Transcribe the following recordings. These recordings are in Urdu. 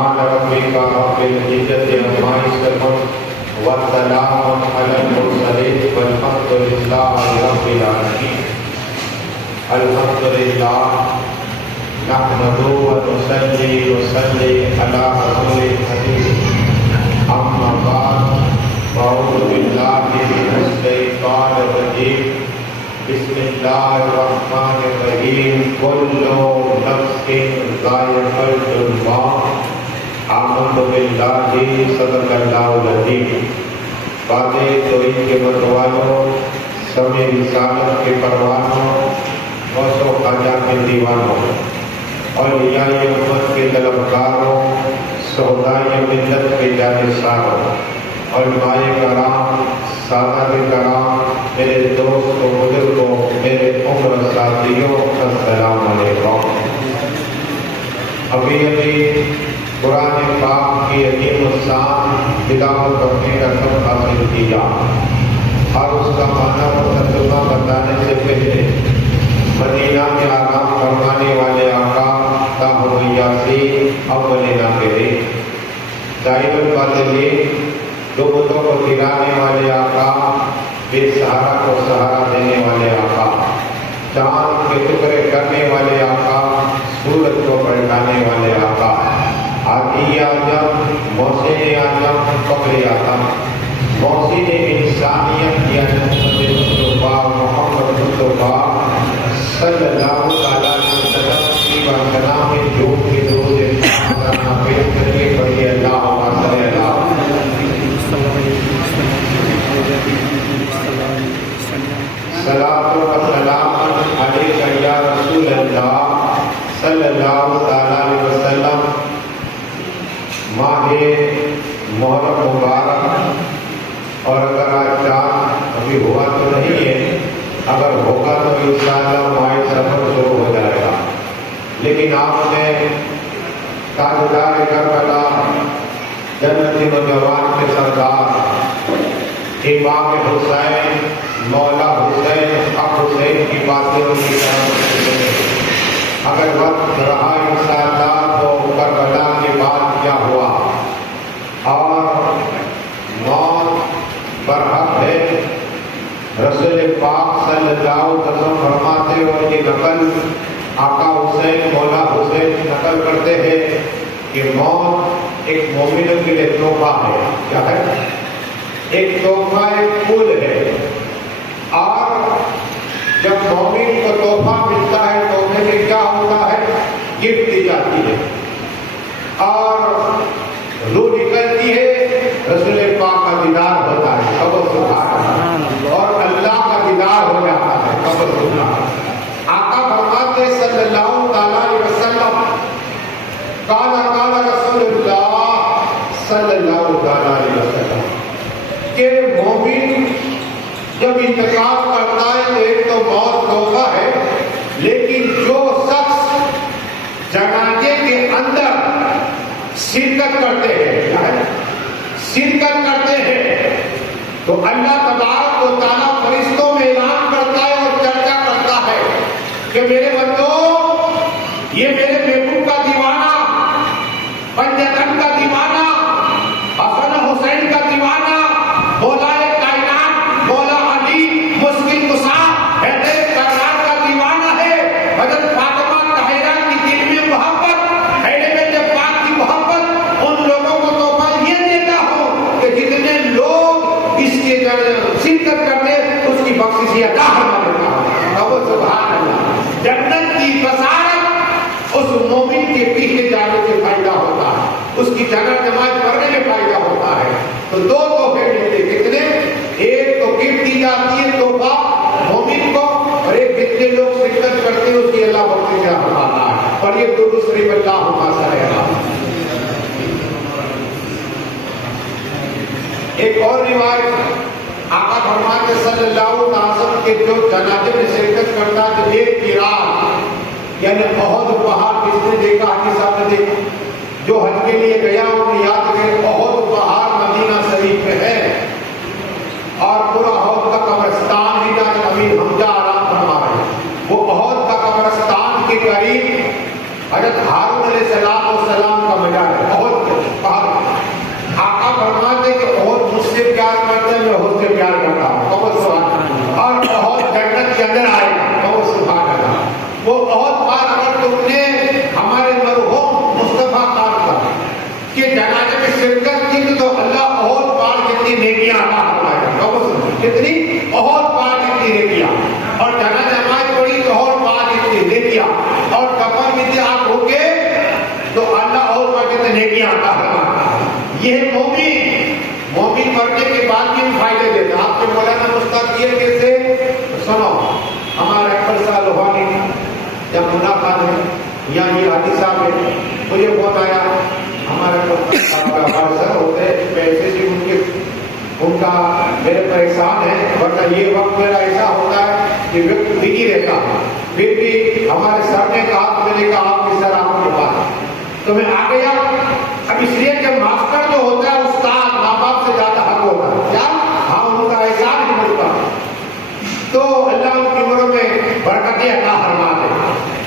سبحان ربك رب العزة عما يصفون وسلام على المرسلين والحمد لله رب العالمين. الحمد لله نحمده ونصلي وسلم على رسول الكريم. أما بعد فأعوذ بالله من الشيطان الرجيم. بسم الله الرحمن الرحيم. كل نفس ذائقة الموت. آمنت بالله صدق اللہ العظیم. باتیں تو ان کے متوالوں، سمے رسالت کے پروانوں، غوث و خواجہ کے دیوانوں، اولیاء امت کے طلبکاروں، سودائے ملت کے جانثاروں، علماء کرام، سادات کرام، میرے دوستوں، بزرگوں، میرے عمر ساتھیوں، السلام علیکم. ابھی قرآن پاک کی عظیم الشان تلاوت کرنے کا سب حاصل کیا اور اس کا معنی و ترجمہ بتانے سے پہلے مدینہ میں آرام فرمانے والے آقا طاہر یاسین اولنا کے دائم الباطلین، دو بتوں کو گرانے والے آقا، بے سہارا کو سہارا دینے والے آقا، چاند کے ٹکڑے کرنے والے آقا، سورج کو پلٹانے والے آقا، عادی اعظم، محسن اعظم، فخر اعظم، محسن انسانیت یعنی مصطفیٰ محمد مصطفیٰ صلی اللہ علیہ وسلم کی بارگاہ میں جو کے درود پاک پیش کریے. پڑھیے اللہم صلی اللہ صلاۃ و سلام علیک یا رسول اللہ صلی اللہ علیہ وسلم. ماہ محرم مبارک، اور اگر آج چاند ابھی ہوا تو نہیں ہے، اگر ہوگا تو انشاءاللہ ماہ سفر شروع ہو جائے گا. لیکن آپ نے تاجدار کربلا، جنتی نوجوان کے سردار امام حسین، مولا حسین، اب حسین کی باتیں ان کی طرف اگر وقت رہا انشاءاللہ تو کربلا کے بعد کیا ہوا اور موت برحق ہے. رسول پاک صلی اللہ علیہ وسلم فرماتے اور یہ نقل آقا حسین، مولا حسین نقل کرتے ہیں کہ موت ایک مومن کے لیے تحفہ ہے. کیا ہے؟ ایک تحفہ، ایک پھول ہے. اور جب مومن کو تحفہ ملتا ہے تحفے میں کیا ہوتا ہے؟ گفٹ دی جاتی ہے اور روح نکلتی ہے، رسول پاک کا دیدار ہوتا ہے، قبر سبحان، اور اللہ کا دیدار ہو جاتا ہے، قبر سبحان. آقا فرماتے صلی اللہ علیہ وسلم، قال رسول اللہ صلی اللہ علیہ وسلم کہ مومن جب انتقال کرتا ہے تو ایک تو موت تحفہ ہے، لیکن جو شخص جنازے کے اندر شرکت کرتے ہیں، شرکت کرتے ہیں، تو اللہ تبارک و تعالیٰ فرشتوں میں اعلان کرتا ہے اور چرچا کرتا ہے کہ میرے بندو، یہ میرے محبوب کا دیوانہ، پنجتن کا دیوانہ، حسن حسین کا دیوانہ، مولا کائنات، مولا علی، مشکل کشا، حیدر کرار کا دیوانہ ہے. حضرت فاطمہ طاہرہ کی دل میں محبت، حیدر بیت پاک کی محبت، ان لوگوں کو تحفہ یہ دیتا ہوں کہ جتنے لوگ اس کے شرکت کرتے اس کی بخشش عطا فرما دیتا ہوں. سبحان اللہ. جنت کی بشارت اس مومن کے پیچھے جانے سے فائدہ ہوتا ہے، اس کی جگہ نماز پڑھنے میں فائدہ ہوتا ہے. تو دو تحفے ملتے. کتنے؟ ایک تو گفٹ دی جاتی ہے تحفہ مومن کو، اور ایک جتنے لوگ شرکت کرتے ہیں اس کی اللہ بخشش عطا فرماتا ہے. اور یہ درود شریف اللہم صلی اللہ. ایک اور روایت آقا فرماتے صلی اللہ علیہ وسلم کہ جو جنازے میں شرکت کرتا ہے تو ایک کی رات، یعنی احد پہاڑ جس نے دیکھا، حدیث صاحب نے دیکھا، جو حج کے لیے گیا انہوں نے یاد کرے احد پہاڑ مدینہ شریف میں ہے اور پورا احد کا قبرستان ہی جہاں امیر حمزہ آرام فرما رہے ہیں. وہ احد کا قبرستان کے قریب حضرت ہارون علیہ السلام کا مزار ہے. احد کتنی؟ بہت پانچ اتنی نیکیاں. اور جنازہ نماز پڑھی تو اور پانچ اتنی نیکیاں. اور کفن میں سے آپ ہو کے تو اللہ اور پانچ اتنی نیکیاں عطا فرماتا. یہ مومن مرنے کے بعد بھی فائدے دیتے. آپ کے مولانا مستقبل کیسے سنو. ہمارا اکبر صاحب لوہانی یا منا خان ہے یا یہ حاجی صاحب ہے, مجھے بہت آیا ہمارے سر ہوتے پیسے سے ان کا میرے پر احسان ہے, ورنہ یہ وقت میرا ایسا ہوتا ہے کہ وقت بزی رہتا. پھر بھی ہمارے سر نے کہا, میں نے کہا آپ کے سر آپ کے پاس, تو میں آ گیا. اب اس لیے کہ ماسٹر جو ہوتا ہے استاد ماں باپ سے زیادہ حق ہوتا ہے. کیا؟ ہاں, ان کا احسان ہی ملتا. تو اللہ ان کی عمروں میں برکتیں عطا فرما دے.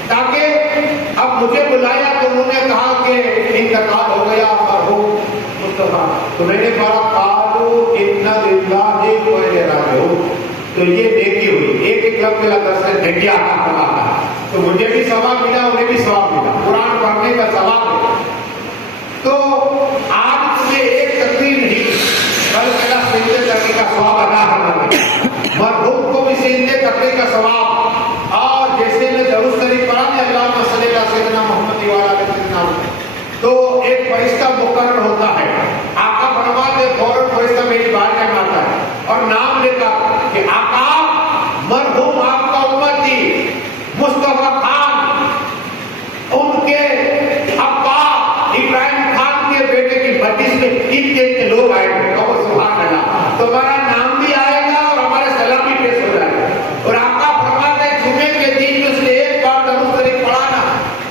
تاکہ اب مجھے بلایا تو انہوں نے کہا کہ انتقال ہو گیا مرحوم مصطفیٰ, تو میں نے پڑھا قالوا انا للہ و الیہ راجعون. تو یہ نیکی ہوئی. ایک لفظ کا درس نیکی عطا فرماتا ہے. تو مجھے بھی ثواب ملا, انہیں بھی ثواب ملا. قرآن پڑھنے کا ثواب ہے. تو آج مجھے ایک تقریر نہیں بلکہ سجدے کرنے کا ثواب عطا فرما دے. مرحوم کو بھی سجدے کرنے کا ثواب. اور جیسے میں درود شریف پڑھا نا اللہم صلی علی سیدنا محمد و علی سیدنا محمد, تو ایک فرشتہ مقرر ہوتا ہے. آقا فرماتے فوراً فرشتہ میری بارگاہ میں آتا ہے اور نام لیتا کہ آقا مرحوم آپ کا امتی مصطفیٰ خان, ان کے ابا ابراہیم خان کے بیٹے کی بھتیج میں اتنے لوگ آئے تھے. سبحان اللہ. تو ہمارا نام بھی آئے گا اور ہمارے سلام بھی پیش ہو جائے گا. اور آقا فرماتے جمعے کے دن میں اس نے ایک بار درود شریف پڑھانا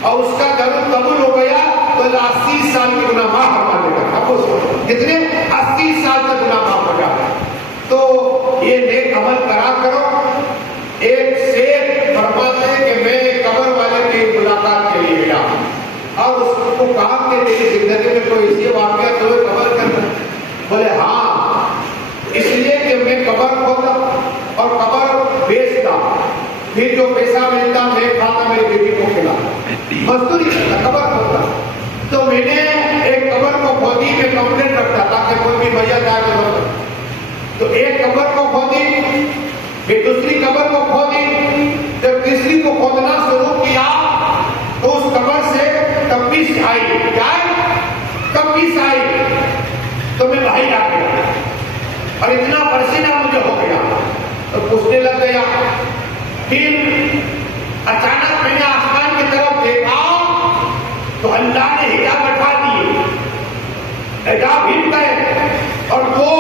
اور اس کا درود قبول ہو گیا تو 80 سال کے گناہ معاف فرما دے گا. اب کتنے 80 سال کا گناہ معاف ہو جائے. تو یہ نیک عمل کرا کرو. ایک شیخ فرماتے ہیں کہ میں قبر والے کی ملاقات کے لیے گیا اور اس کو کہا کہ تیری زندگی میں کوئی ایسی واقعہ تو قبر کرنا. بولے ہاں, اس لیے کہ میں قبر کھوتا اور قبر بیچتا, پھر جو پیسہ ملتا میں کھاتا, میری بیٹی کو کھلاتا, مزدوری کرتا, قبر کھوتا. تو میں نے ایک قبر کو کھودی میں کمپلینٹ رکھتا تاکہ کوئی بھی میت آئے تو ایک قبر کو کھودی, پھر دوسری قبر کو کھودی. جب تیسری کو کھودنا شروع کیا تو اس قبر سے تپش آئی. کیا تپش آئی؟ تو میں باہر آ گیا اور اتنا پسینہ مجھے ہو گیا تو پوچھنے لگ گیا. پھر اچانک میں نے آسمان کی طرف دیکھا تو اللہ نے حجاب ہٹا دیے, حجاب ہل گئے اور دو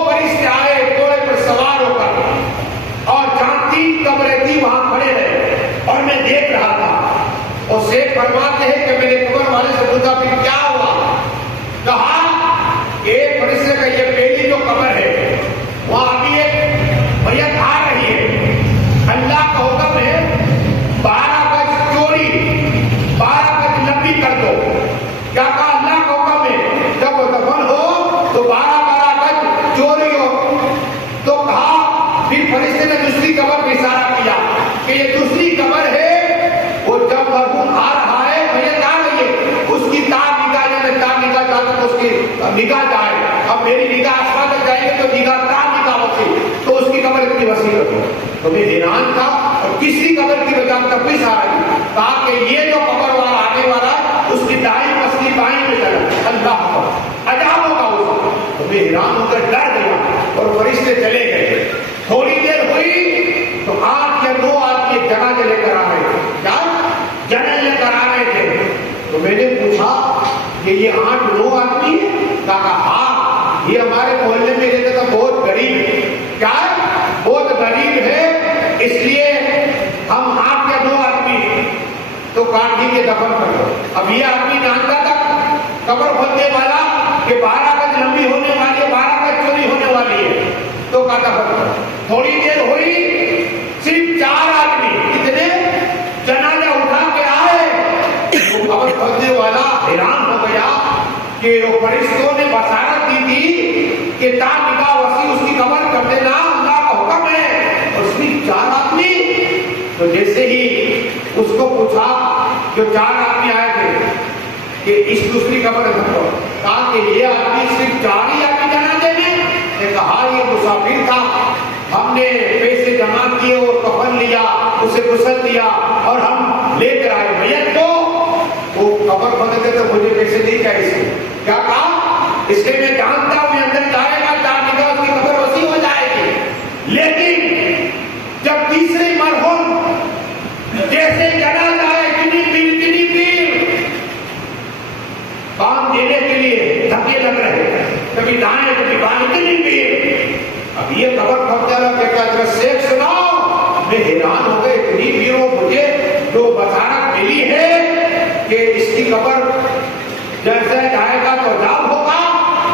فرشتے آئے گھوڑے پر سوار ہو کر اور جہاں 3 قبریں تھی وہاں کھڑے رہے اور میں دیکھ رہا تھا. اور شیخ فرماتے ہیں کہ میں نے قبر والے سے پوچھا پھر کیا ہوا؟ کہا ایک فرشتے کا یہ پہلی جو قبر ہے وہاں ابھی ایک میت آ رہی ہے, اللہ کا حکم ہے 12 گز چوڑی 12 گز لمبی کر دو. کیا کہا؟ اللہ کا حکم ہے جب وہ دفن ہو تو 12 گز چوری ہو. تو کہا پھر فرشتے نے دوسری قبر کو اشارہ کیا کہ یہ دوسری قبر ہے, وہ جب مرحوم آ رہا ہے میت آ رہی ہے اس کی تار نکال جاتا تو اس کی نگاہ جائے. اب میری نگاہ آسمان تک جائے گی تو نگاہ تار نکاح ہوتی تو اس کی قبر اتنی وسیع ہوتی. تو میں حیران تھا اور تیسری قبر کی وجہ تپش آ رہی تاکہ یہ جو قبر والا آنے والا اس کی دائیں مسلی بائیں میں چلا اللہ پر عذاب ہوگا اس. تو میں حیران ہو کر ڈر گیا اور فرشتے چلے گئے. تھوڑی دیر ہوئی تو 8 یا 9 آدمی جنازے لے کر آ رہے تھے. کیا جنازے لے کر آ رہے تھے. تو میں نے پوچھا کہ یہ 8-9 آدمی ہے؟ کہا ہاں, یہ ہمارے محلے میں رہتا تھا, بہت غریب ہے. کیا بہت غریب ہے, اس لیے ہم 8 یا 9 آدمی ہیں. تو کاٹھی کے دفن کر دو. اب یہ آدمی جانتا تھا قبر کھودنے والا کہ 12 گز لمبی ہونے والی ہے, 12 گز چوڑی ہونے والی ہے. تو کہا دفن کر. تھوڑی دیر ہوئی, صرف 4 آدمی کتنے جنازہ اٹھا کے آئے. تو قبر کھودنے والا حیران ہو گیا کہ وہ فرشتوں نے بشارت دی تھی کہ تا نگاہ وسیع اس کی قبر کر دینا, اللہ کا حکم ہے. اور صرف 4 آدمی. تو جیسے ہی اس کو پوچھا جو 4 آدمی آئے تھے کہ اس دوسری قبر ہے, کہا کہ یہ آدمی صرف 4 ہی آدمی جنازے میں. مسافر تھا, ہم نے پیسے جمع کیے اور کفن لیا, اسے غسل دیا اور ہم لے کر آئے میت کو. وہ قبر بندے تو مجھے پیسے نہیں کہے اسے کیا کہا, اس لیے میں جانتا ہوں میں اندر جائے گا جان نکال اس کی قبر وسیع ہو جائے گی. لیکن جب تیسرے مرحوم جیسے جنا جائے کنی پیر کام دینے کے لیے دھکے لگ رہے, کبھی دائیں کبھی بائیں کنی پیر. اب یہ قبر پھٹتا رہا کہتا ذرا شیخ سناؤ. میں حیران ہو گئے, اتنی پیروں مجھے جو بشارت ملی ہے کہ اس کی قبر جیسے جائے گا تو عذاب ہوگا.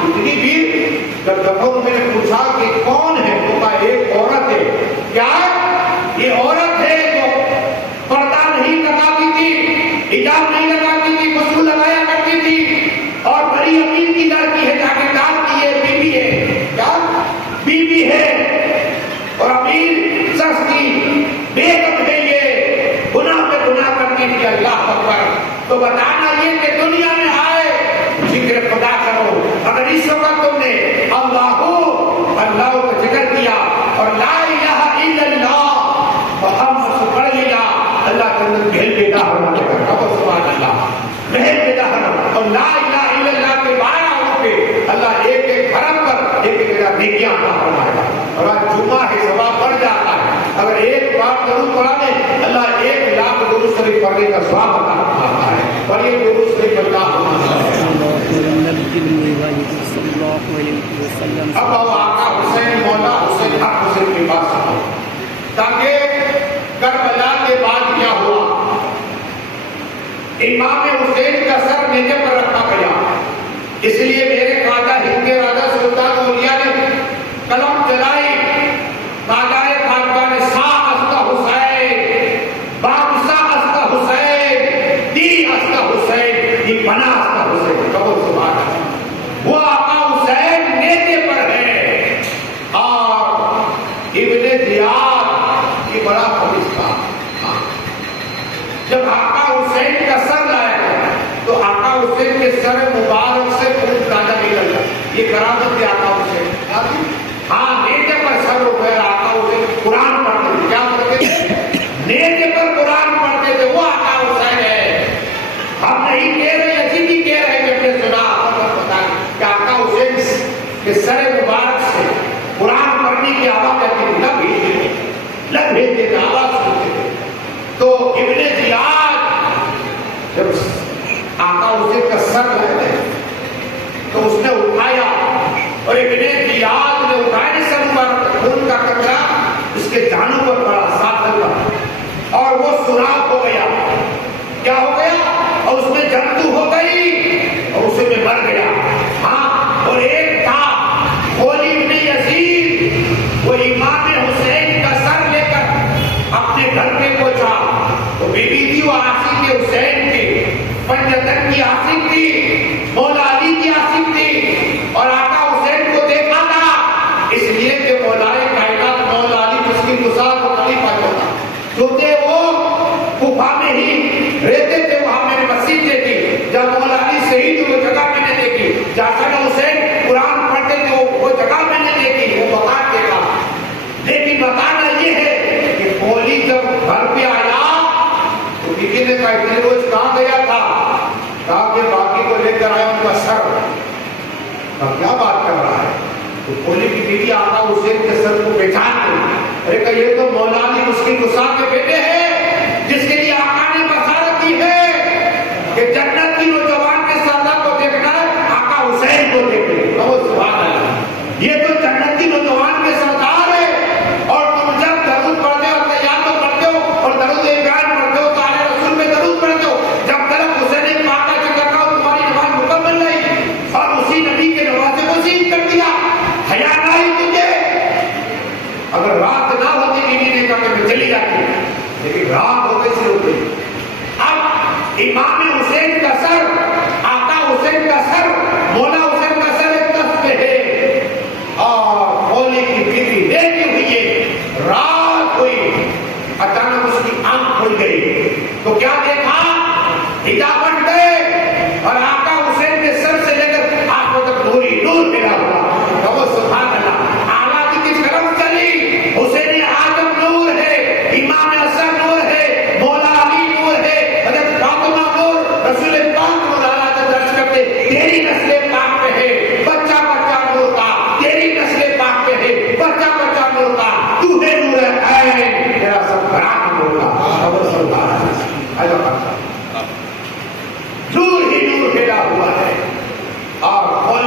اتنی پیر جب دفعہ میں نے پوچھا کہ کون ہے, تو کہا ایک عورت ہے. کیا یہ عورت ہے جو پردہ نہیں لگاتی تھی, حجاب نہیں لگاتی تھی, خوشبو لگایا کرتی تھی اور بڑی امین کی لڑکی ہے, جاگیردار کی ہے, بیوی ہے. کیا بیوی ہے اور امیر شخص کی بیگم ہے, یہ گناہ پہ گناہ کرتی تھی. اللہ اکبر. تو بتانا یہ کہ دنیا میں آئے ذکر خدا کرو. اگر اس وقت تم نے اللہ کو ذکر کیا اور لا الہ الا اللہ محمد سے پڑھ لیا, اللہ کے اندر محل پیدا ہونا چاہیے. سبحان اللہ, محل پیدا ہونا. اور لا الہ الا اللہ کے 12 ہوں پہ اللہ ایک ایک حرم پر ایک ایک نیکیاں عطا فرمائے گا. اور آج جمعہ ہے, ثواب بڑھ جاتا ہے. اگر ایک بار درود پڑھا دے اللہ 1 لاکھ درود شریف پڑھنے کا ثواب عطا فرماتا ہے. اور یہ درود شریف اللہ اب آقا حسین مولا حسین حق حسین کی بات سنو, تاکہ کربلا کے بعد کیا ہوا. امام حسین کا سر نیزے پر رکھا گیا. اس لیے میرے خواجہ ہند کے راجا سلطان اولیاء نے قلم چلائی, خواجہ خواجہ نے شاہ استا حسین, بادشاہ استا حسین, دی استا حسین, دی بنا استا حسین. کبو سبحان اللہ. وہ آقا حسین نیزے پر ہے اور ابن زیاد کی بڑا فرشتہ. جب آقا حسین کا سر لایا تو آقا حسین کے سر مبارک سے خون تازہ نکل گیا. یہ کرامت تھی آقا حسین. ہاں نیزے پر سر اٹھایا آقا حسین قرآن پڑھتے تھے. کیا پڑھتے تھے؟ نیزے پر قرآن پڑھتے تھے. وہ آقا حسین ہے. ہم نہیں کہہ رہے, یزیدی کہہ رہے کہ ہم نے سنا کہ آقا حسین کے سر مبارک سے قرآن پڑھنے کی آواز آتی تھی. لگ بھیجتے تھے, آواز سنتے تھے. تو ابن زیاد جب آقا حسین کا سر لائے تو اس نے اٹھایا اور ابن زیاد نے اٹھانے سے مبارک خون کا قطرہ اس کے جانوں پر پڑا, ساتھ لگا اور وہ سوراخ ہو گیا. کیا ہو گیا؟ اور اس میں جنتو ہو گئی اور اسے میں مر گیا. ہاں, اور ایک تھا خولی ابن یزید, وہ امام حسین کا سر لے کر اپنے گھر میں پہنچا. تو بی بی تھی وہ عاشق حسین کی, پنجتن کی عاشق تھی, مولا علی کی عاشق تھی اور آقا حسین کو دیکھا تھا. اس لیے کہ مولا کائنات مولا علی جس کی گزار کو خلیفہ ہوتا کیونکہ وہ کوفہ میں ہی رہتے تھے. وہاں میں نے مسجد دیکھی جب مولا علی شہید ہوئے, جگہ میں نے دیکھی. جہاں حسن حسین قرآن پڑھتے تھے وہ جگہ میں نے دیکھی. وہ بتا دے گا. لیکن بتانا یہ ہے کہ مولی جب گھر پہ آیا تو بیوی نے کہا اتنے روز کہاں گیا تھا؟ کہا کہ باقی کو لے کر آیا ان کا سر. اب کیا بات کر رہا ہے؟ تو مولی کی بیوی آقا حسین کے سر کو پہچان گئی. ارے کہ یہ تو مولا علی اس کی گسا کے بیٹے ہیں جس کے لیے آقا نے بشارت دی ہے کہ جنت کی نوجوان کے سردار کو دیکھنا ہے, آقا حسین کو دیکھنا. سبحان اللہ. یہ تو جنت کی نوجوان کے سردار ہے. اور تم جب درود پڑھتے ہو تیار تو پڑھتے ہو اور درود ابراہیم پڑھتے ہو تو آل رسول میں درود پڑھتے ہو. جب تک حسین پاک کا ذکر کرو تمہاری نماز مکمل نہیں اور اسی نبی کے نوازے کو شہید کر دیا. حیا نہیں تجھے. اگر رات نہ ہوتی بیوی نے کہا کہ میں چلی جاتی, لیکن رات ہو گئی سے ہو گئی. اب امام حسین کا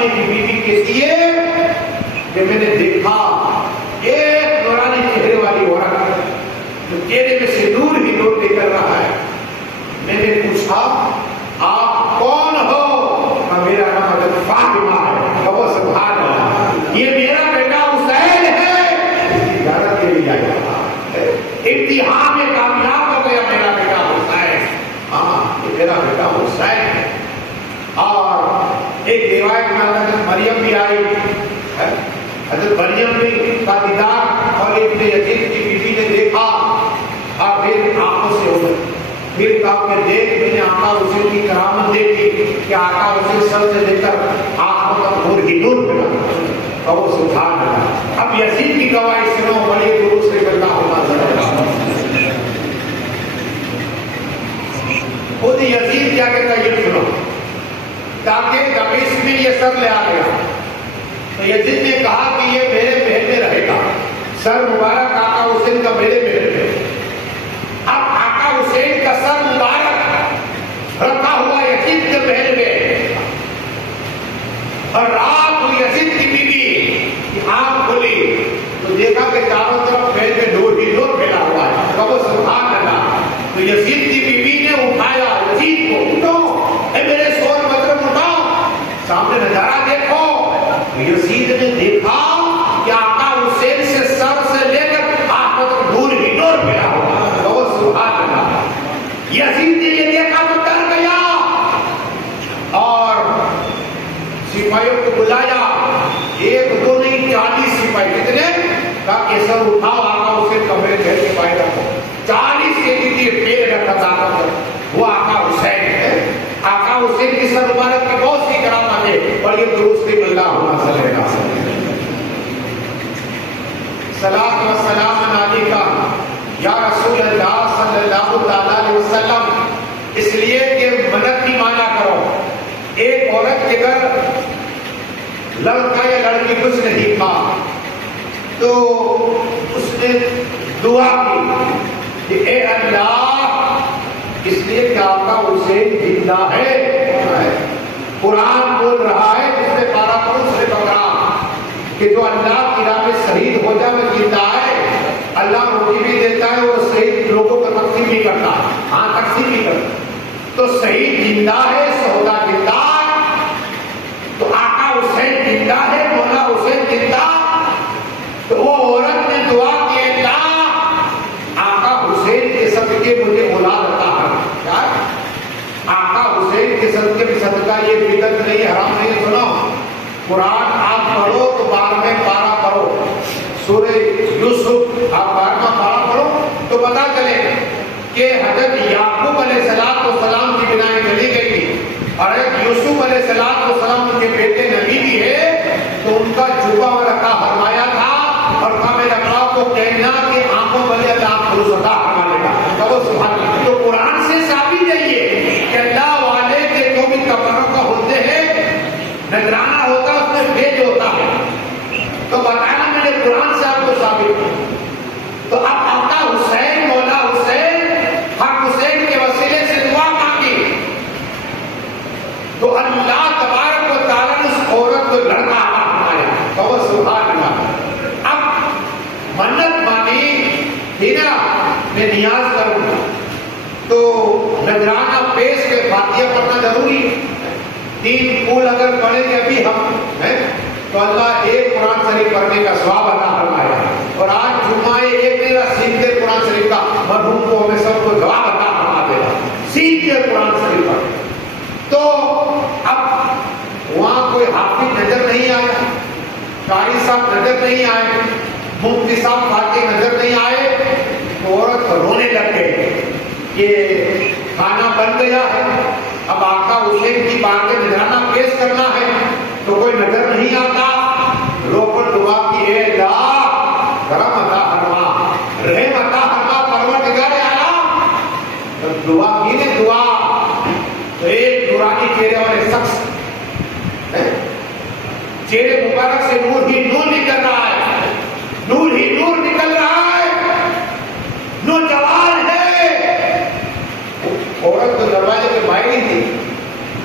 نے کی بیوی کہتی ہے کہ میں نے دیکھا ایک نورانی چہرے والی عورت جو چہرے میں سے نور ہی نور نکل رہا ہے. میں نے پوچھا آپ کون ہو؟ میرا نام حضرت فاطمہ ہے. وہ سبحان اللہ، یہ میرا بیٹا حسین ہے. زیارت کے لیے آیا تھا، امتحان میں کامیاب ہو گیا میرا بیٹا حسین. ہاں یہ میرا بیٹا حسین ہے. اور ایک روایت میں حضرت مریم بھی آئی. حضرت مریم بھی کا دیدار اور ابن یزید کی بیوی نے دیکھا اور پھر آنکھوں سے ہو گئی. پھر کہا کہ دیکھ میں نے آقا حسین کی کرامت دیکھی کہ آقا حسین سر سے لے کر آنکھوں تک نور ہی نور ملا. اور سبحان اللہ. اب یزید کی گواہی سنو، بڑی درود سے کرنا ہوگا. خود یزید کیا کہتا ہے یہ سنو، تاکہ قمیص میں یہ سر لے آ گیا. تو یزید نے کہا کہ یہ میرے محل میں رہے گا. سر مبارک آقا حسین کا میرے محل میں. اب آقا حسین کا سر مبارک رکھا ہوا یزید کے محل میں، اور رات کو یزید کی بیوی کی آنکھ کھلی تو دیکھا کہ چاروں طرف محل میں نور ہی نور پھیلا ہوا ہے. کہو سبحان اللہ. تو یزید کی بیوی نے اٹھایا یزید کو، اٹھو اے میرے شور مطلب اٹھاؤ، سامنے نظارہ دیکھو. یزید نے دیکھا کہ آقا حسین سے سر سے لے کر آنکھوں تک نور ہی نور پھیلا ہوا. کہو سبحان اللہ. یزید نے یہ دیکھا تو ڈر گیا اور سپاہیوں کو بلایا. ایک دو نہیں 40 سپاہی. کتنے؟ کہا کہ سر اٹھاؤ آقا حسین کمرے گھر کے باہر رکھو. 40 کے لیے پیر رکھا تھا آقا پر، وہ آقا حسین ہے. آقا حسین کی سر مبارک کی بہت سی کرامات ہے، اور یہ درود سے اللہ ہونا صلی اللہ علیہ وسلم. صلاۃ و سلام علیکہ یا رسول اللہ صلی اللہ تعالی علیہ وسلم. اس لیے کہ منت بھی مانا کرو. ایک عورت کے گھر لڑکا یا لڑکی کچھ نہیں تھا تو اس نے دعا کی کہ اے اللہ، اس لیے کہ آقا حسین زندہ ہے. قرآن بول رہا ہے جس میں 12 پڑھو سورہ بقرہ کہ جو اللہ کی راہ میں شہید ہو جائے وہ زندہ ہے. اللہ روٹی بھی دیتا ہے اور شہید لوگوں کو تقسیم بھی کرتا ہے. ہاں تقسیم بھی کرتا. تو شہید زندہ ہے، شہدا زندہ ہے. تو آقا حسین زندہ ہے، مولا حسین زندہ. تو وہ عورت نے دعا کی اللہ آقا حسین کے صدقے مجھے اولاد عطا کر. آقا حسین کے صدقے میں صدقہ یہ بدعت نہیں، حرام نہیں. سنو قرآن آپ پڑھو تو 12 پارہ پڑھو. سورہ یوسف آپ 12 پارہ پڑھو تو پتا چلے کہ حضرت یعقوب علیہ السلام کی بنائیں چلی گئی تھی، اور حضرت یوسف علیہ السلام ان کے بیٹے نبی بھی ہے تو ان کا جوبہ رکھا فرمایا تھا اور کہا میرے باپ کو کہنا کہ آنکھوں بلے اللہ خلوص عطا فرمانے کا. تو سبحان اللہ. تو قرآن سے ثابت ہے یہ کہ اللہ والے کے جو بھی تبرک ہوتے ہیں، نذرانہ ہوتا ہے اس میں بھیج ہوتا ہے. تو بتانا میں نے قرآن سے آپ کو ثابت کیا. تو اب آقا حسین مولا حسین حق حسین کے وسیلے سے دعا مانگی تو اللہ تبارک و تعالیٰ نے اس عورت کو لڑکا عطا فرمایا. تو سبحان اللہ. اب منت مانی تھی نا میں نیاز کروں تو نذرانہ پیش کے فاتحہ پڑھنا ضروری ہے. 3 پھول اگر پڑھیں گے ابھی ہم تو اللہ ایک قرآن شریف پڑھنے کا ثواب عطا فرمائے. اور آج جمعہ ایک میرا سیدھے قرآن شریف کا مرحوم کو ہمیں سب کو جواب عطا فرما دے گا. سیدھے قرآن شریف پڑھ تو اب وہاں کوئی حافظ نظر نہیں آیا، قاری صاحب نظر نہیں آئے، مفتی صاحب فاتح نظر نہیں آئے تو عورت رونے لگ گئی کہ کھانا بن گیا ہے، اب آقا حسین کی بارگاہ میں نذرانہ پیش کرنا ہے تو کوئی نظر نہیں آتا. رو کر دعا کی اے اللہ کرم عطا فرما، رحم عطا فرما پروردگار اعلیٰ. دعا کی نے دعا تو ایک نورانی چہرے والے شخص چہرے مبارک سے نور ہی نور نکل رہا ہے، نور ہی نور نکل رہا ہے، نوجوان ہے. عورت تو دروازے پہ باہر ہی تھی.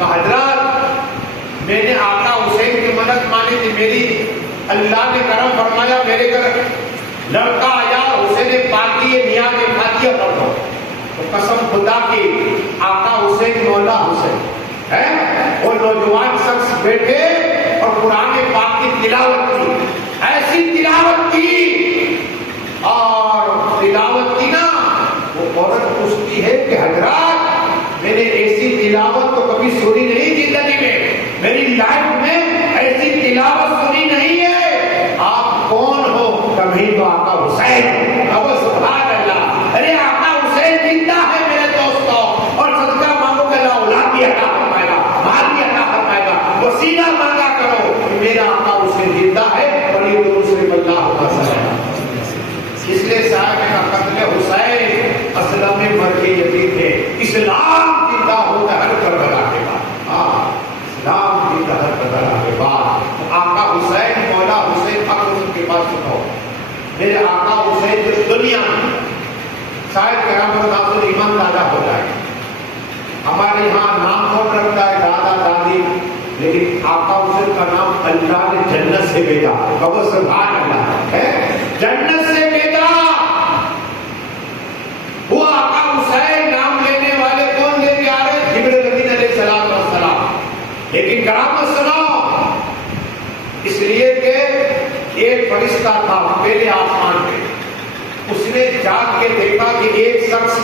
حضرات میں نے آقا حسین کے فرماتی تھی میری اللہ نے کرم فرمایا میرے گھر لڑکا آیا حسین پاک کی یہ نیاز فاتحہ پڑھ دو تو قسم خدا کی آقا حسین مولا حسین ہے وہ نوجوان شخص بیٹھے اور قرآن پاک کی تلاوت کی ایسی تلاوت کی اور تلاوت کی نا وہ عورت پوچھتی ہے کہ حضرات میں نے ایسی تلاوت تو کبھی سنی نہیں زندگی میں میری لائف میں ایسی تلاوت سنی نہیں ہے آپ کون ہو کبھی تو آقا حسین اب سبحان اللہ ارے آقا حسین زندہ ہے میرے دوستوں اور صدقہ مانگو کہ اللہ اولاد بھی عطا فرمائے گا مال بھی عطا فرمائے گا وسیلہ مانگا کرو کہ میرا آقا حسین زندہ ہے اور یہ تو صرف اللہ ہوگا سلام اس لیے صاحب کا قتل حسین اسلم میں مر کے یتیم تھے اسلام زندہ ہوتا ہر کربلا کے بعد اسلام زندہ ہر کربلا کے بعد آقا حسین مولا حسین حق حسین کے پاس سنو میرے آقا حسین جو دنیا میں شاید کرام اللہ ایمان دادا ہو جائے ہمارے یہاں نام کون رکھتا ہے دادا دادی لیکن آقا حسین کا نام اللہ نے جنت سے بھیجا بابا سبحان اللہ ہے جنت سے بھیجا وہ آقا حسین نام لینے والے کون لے کے آ رہے جبرائیل امین علیہ السلام لیکن کرامت سنو اس لیے کہ ایک فرشتہ تھا پہلے آسمان پہ اس نے جاگ کے دیکھا کہ ایک شخص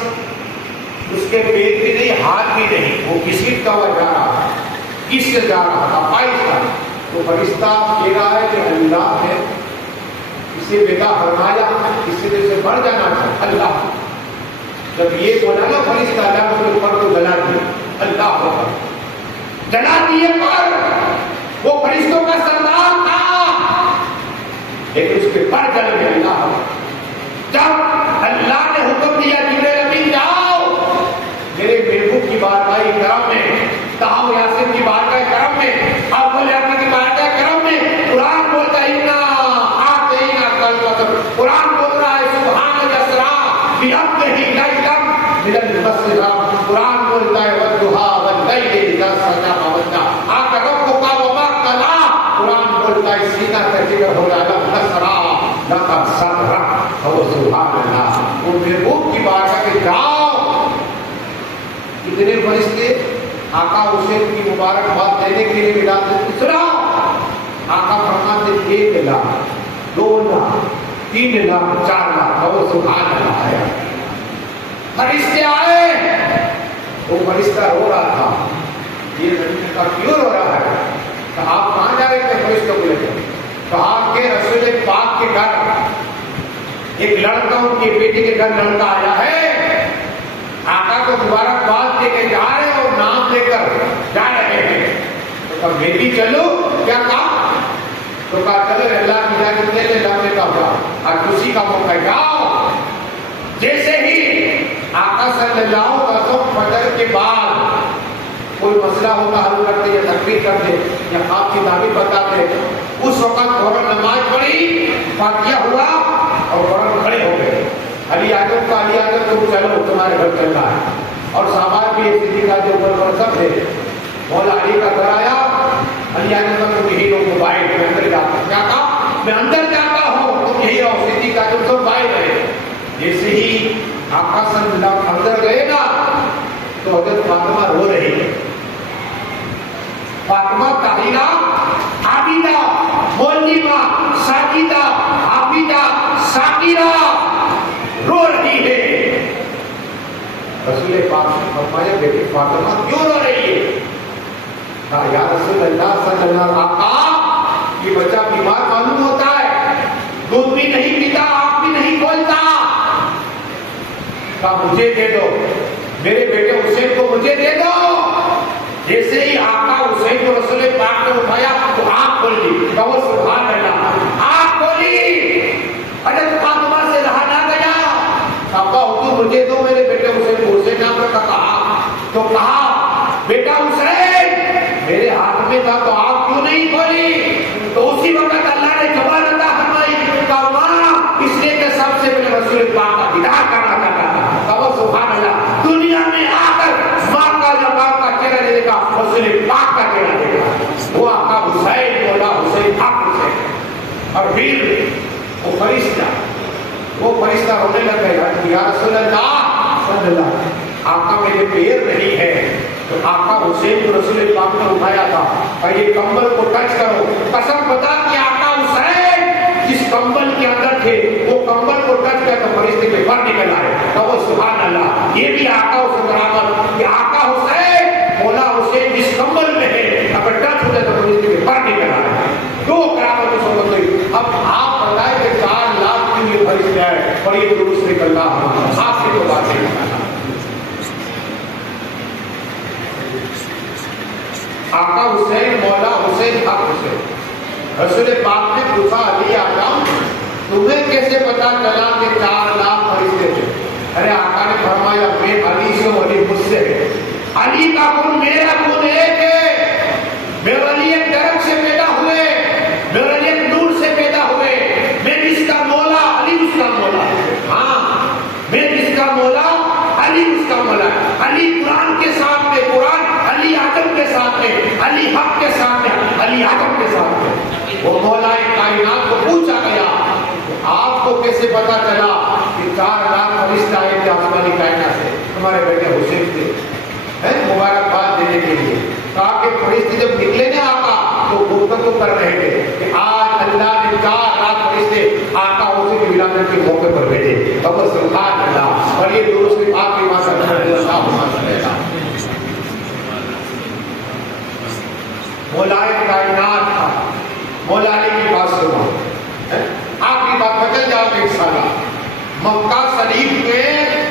اس کے پیر بھی نہیں ہاتھ بھی نہیں وہ کسی کا وہ جا رہا تھا کس سے جا رہا تھا پائس کا تو فرشتہ کہہ رہا ہے کہ اللہ نے اسے بیٹا فرمایا کسی نے سے بڑھ جانا تھا اللہ جب یہ بولا نا فرشتہ اللہ کو اوپر کو جلا دیا اللہ کو جلا دیے پر وہ فرشتوں کا سردار تھا لیکن اس کے پر جل گیا اللہ جب اللہ نے حکم دیا جبرائیل امین جاؤ میرے محبوب کی بارگاہ کرم میں تاؤ یاسین کی بارگاہ کرم میں ابو یاسین کی بارگاہ کرم میں قرآن بولتا ہے قرآن بول رہا ہے سبحان یسرا بیعبدہ لیلا من المسجد قرآن بولتا ہے والضحیٰ واللیل اذا سجا ما ودعک آقا ربک وما قلی قرآن بولتا ہے سینہ تجگر ہو جائے نصرا لقد صدرک اور سبحان اللہ وہ محبوب کی بارگاہ کے جاؤ اتنے فرشتے آقا حسین کی مبارکباد دینے کے لیے ملاتے سناؤ آقا فرماتے 1 لاکھ 2 لاکھ 3 لاکھ 4 لاکھ اور سبحان اللہ آیا فرشتے آئے وہ فرشتہ رو رہا تھا یہ نبی کا کیوں رو رہا ہے کہ آپ کہاں جا رہے تھے فرشتوں کو لے کر کہا کہ رسول پاک کے گھر ایک لڑکا ان کی بیٹی کے گھر لڑکا آیا ہے آقا کو مبارکباد دے کے جا رہے اور نام لے کر جا رہے ہیں تو کہا میں بھی چلوں کیا کہا تو کہا چلو اللہ کی اجازت لے لے لمبے کا ہوا اور خوشی کا موقع جاؤ جیسے ہی آقا صلی اللہ علیہ وسلم فجر کے بعد کوئی مسئلہ ہوتا حل کرتے یا تقریر کرتے یا خواب کی تعبیر بتاتے اس وقت فوراً نماز پڑھی فاتحہ ہوا اور فوراً کھڑے ہو گئے علی اعظم کا علی اعظم تم چلو تمہارے گھر چل رہا ہے اور صحابہ بھی صدیقہ کے اوپر سب تھے مولا علی کا گھر آیا علی اعظم کا تم یہی لوگ موبائل میں اندر جاتا کیا کہا میں اندر جاتا ہوں تم یہی رہو صدیقہ تم سب باہر رہے جیسے ہی آقا صلی اللہ اندر گئے نا تو حضرت فاطمہ رو رہی ہے فاطمہ طاہرہ عابدہ مولمہ ساجدہ عابدہ شاکرہ رو رہی ہے رسول پاک نے فرمایا بیٹی فاطمہ کیوں رو رہی ہے کہا یا رسول اللہ صلی اللہ علیہ وسلم آقا یہ بچہ بیمار معلوم ہوتا ہے دودھ بھی نہیں پیتا آنکھ بھی نہیں کھولتا کہا مجھے دے دو میرے بیٹے حسین کو مجھے دے دو جیسے ہی آقا حسین کو رسول پاک نے اٹھایا تو آنکھ کھول دی کہو سبحان اللہ آنکھ کھولی حضرت فاطمہ سے رہا نہ گیا ابا حضور مجھے دو میرے بیٹے حسین کو حسین نام رکھا کہا تو کہا بیٹا حسین میرے ہاتھ میں تھا تو آنکھ کیوں نہیں کھولی تو اسی وقت اللہ نے جواب عطا فرمائی کہا ماں اس لیے کہ سب سے پہلے رسول پاک کا دیدار کرنا چاہتا تھا کہو سبحان اللہ دنیا میں آ کر ماں کا یا باپ کا چہرہ دیکھا رسول پاک کا چہرہ دیکھا وہ آقا حسین مولا حسین یا رسول اللہ صلی اللہ، آقا میرے پیر نہیں ہے. تو آقا حسین کو رسول پاک نے اٹھایا تھا اور یہ کمبل کو ٹچ کرو. قسم بتا کہ آقا حسین جس کمبل کے اندر تھے وہ کمبل کو ٹچ کیا تو فرشتے کے پر نکل آئے. کہو سبحان اللہ. یہ بھی آقا حسین کرامت کہ آقا حسین مولا حسین جس کمبل میں ہے اگر ٹچ ہوتا ہے تو فرشتے کے پر نکل آئے. دو کرامت کو سمجھ گئی. اب آپ بتائیں کہ 4 لاکھ کی یہ فرشتے آئے اور یہ درست نکل رہا خاص سے تو بات نہیں. آقا حسین مولا حسین حق حسین. رسول پاک نے پوچھا علی آقا تمہیں کیسے پتا چلا کہ 4 لاکھ فرشتے تھے؟ ارے آقا نے فرمایا میں علی سے ہوں، علی مجھ سے ہے. علی کا خون میرا خون ایک ہے. میرے علی ایک درخت سے پیدا ہوئے، میرے علی ایک نور سے پیدا ہوئے. میں جس کا مولا علی اس کا مولا. ہاں میں جس کا مولا علی اس کا مولا. علی قرآن کے ساتھ میں قرآن، علی آدم کے ساتھ میں علی حق کے ساتھ میں علی آدم کے ساتھ میں. وہ مولا کائنات کو پوچھا گیا آپ کو کیسے پتا چلا کہ 4 لاکھ فرشتے آئے تھے آسمانی کائنات سے؟ ہمارے بیٹے حسین تھے مبارکباد دینے کے لیے. کہا کہ فرشتے جب نکلے نا آقا تو گفتگو کر رہے تھے کہ آج اللہ نے 4 لاکھ فرشتے آقا حسین کی ولادت کے موقع پر بھیجے. اب سبحان اللہ. اور یہ درست آپ کی بات مولا کائنات تھا. مولا علی کی بات سنو، آپ کی بات بدل جاؤ. ایک سالہ مکہ شریف میں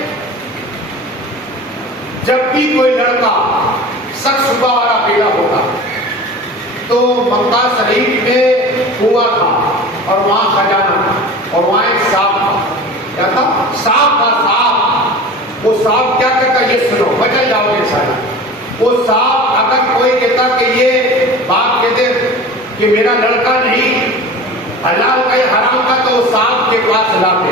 جب بھی کوئی لڑکا شخص صبح والا پیدا ہوتا تو مکہ شریف میں کنواں تھا اور وہاں خزانہ تھا اور وہاں ایک سانپ تھا. کیا تھا؟ سانپ تھا. سانپ وہ سانپ کیا کرتا یہ سنو بدل جاؤ. ایک سالہ وہ سانپ اگر کوئی کہتا کہ یہ بات کہتے کہ میرا لڑکا نہیں حلال کا یا حرام کا تو وہ سانپ کے پاس لاتے.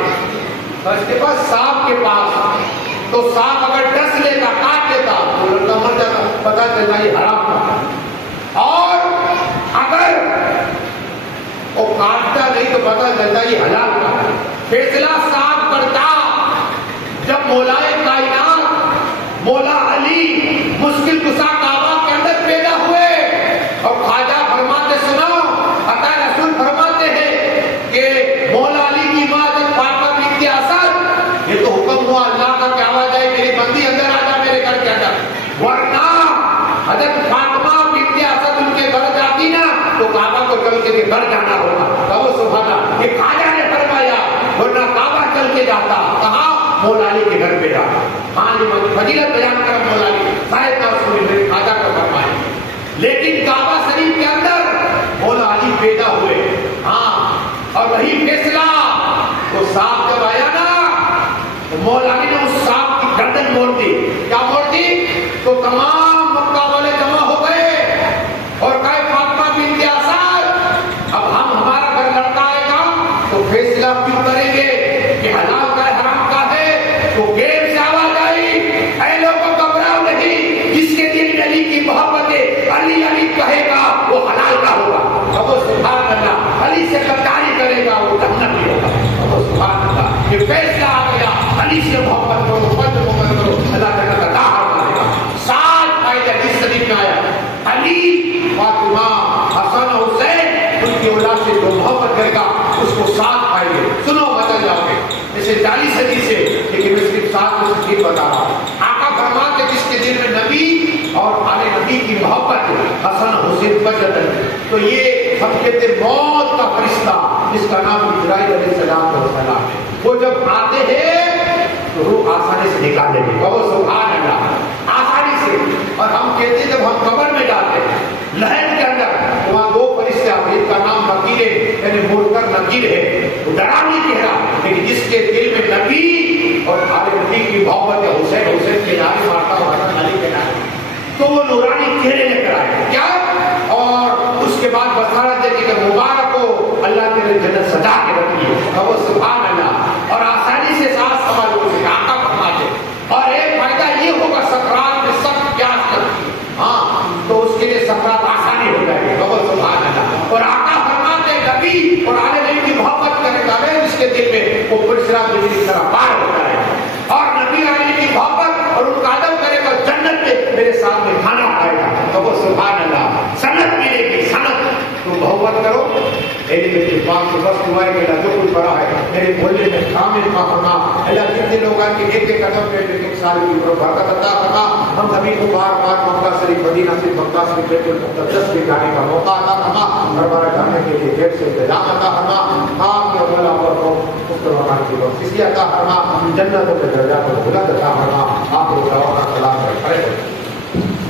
اس کے پاس سانپ کے پاس تو سانپ اگر ڈس لیتا کاٹ لیتا تو لڑکا مر جاتا. پتا چلتا یہ حرام کا. اور اگر وہ کاٹتا نہیں تو پتا چلتا یہ حلال کا. فیصلہ سانپ کرتا. جب مولا کائنات مولا علی مشکل کشا کعبہ کے اندر پیدا ہوئے اور خواجہ فرماتے سنو عطا رسول فرماتے ہیں کہ مولا علی کی ماں جب فاطمہ بنت اسد یہ تو حکم ہوا اللہ کا کہ آواز آئے میری بندی اندر آ جا میرے گھر کے اندر. ورنہ حضرت فاطمہ بنت اسد ان کے گھر جاتی نا تو کعبہ کو چل کے گھر جانا ہوگا. کہو سبحان اللہ. یہ خواجہ نے فرمایا ورنہ کعبہ چل کے جاتا. کہاں؟ مولا علی کے گھر پہ جاتا. ہاں یہ فضیلت بیان کر مولا علی شاید نہ سنی میرے خواجہ کا فرمایا. لیکن کعبہ شریف کے اندر مولا علی پیدا ہوئے. ہاں اور وہی فیصلہ تو سانپ جب آیا نا تو مولا علی نے اس سانپ کی گردن موڑ دی. کیا موڑ دی؟ تو تمام مکہ والے جمع ہو گئے اور کہے فاطمہ بنت اسد اب ہم ہمارا گھر لڑکا آئے گا تو فیصلہ کیوں کریں گے کہ حلال کا ہے حرام کا ہے. تو گیٹ سے آواز آئی اے لوگوں گھبراؤ نہیں. جس کے دل میں علی کی محبت ہے علی علی کہے گا وہ حلال کا ہوگا. اب سبحان اللہ. علی سے غداری کرے گا وہ جنتی ہوگا. اب سبحان اللہ. یہ فیصلہ آ گیا علی سے محبت کرو محبت کرو اللہ تعالیٰ کا داہر مارے گا. 7 آیت حدیث شریف میں آیا علی فاطمہ حسن حسین ان کی اولاد سے جو محبت کرے گا اس کو 7 آئے گے. سنو بدل جاؤ گے جیسے 40 حدیث ہے لیکن میں صرف 7 بتا رہا ہوں. آقا فرماتے جس کے دل میں نبی اور آل نبی کی محبت حسن حسین بچت ہے تو یہ ہم کہتے موت کا فرشتہ جس کا نام اسرائیل علیہ السلام ہے. وہ جب آتے ہیں تو روح آسانی سے نکال دیں گے. بہت سبحان اللہ. آسانی سے. اور ہم کہتے ہیں جب ہم قبر میں جاتے ہیں لہر کے اندر وہاں 2 فرشتے آتے ہیں. ایک کا نام نکیر ہے یعنی منکر نکیر ہے. وہ ڈرا نہیں کہہ رہا لیکن جس کے دل میں نبی اور آل نبی کی محبت ہے حسین حسین کے نعرے مارتا ہوں حسن علی کے نعرے تو وہ نورانی چہرے لے کر آئے. کیا؟ اور اس کے بعد بشارت دیتی کہ مبارک ہو اللہ تیرے جنت سجا کے رکھی ہے. وہ سبحان اللہ. اور آسانی سے سانس سنبھال لوگوں سے آقا فرماتے. اور ایک فائدہ یہ ہوگا سکرات میں سخت پیاس لگتی ہے. ہاں محبت کرو. میری بیٹی پاک سے بس دعا ہے کہ اللہ جو کچھ بڑا ہے میرے بولنے میں کامل فرما. اللہ کتنے لوگ ہیں کہ ایک ایک قدم پہ ایک سال کی برکت عطا فرما. ہم سبھی کو بار بار مکہ شریف مدینہ شریف مکہ شریف بیت المقدس میں جانے کا موقع عطا فرما. ہمارا جانے کے لیے گیٹ سے انتظام عطا فرما. آپ کے اولا کو مسلمان کی بخشش عطا فرما. جنتوں کے درجات کو بلند عطا فرما. آپ کو دعا کا سلام کرے.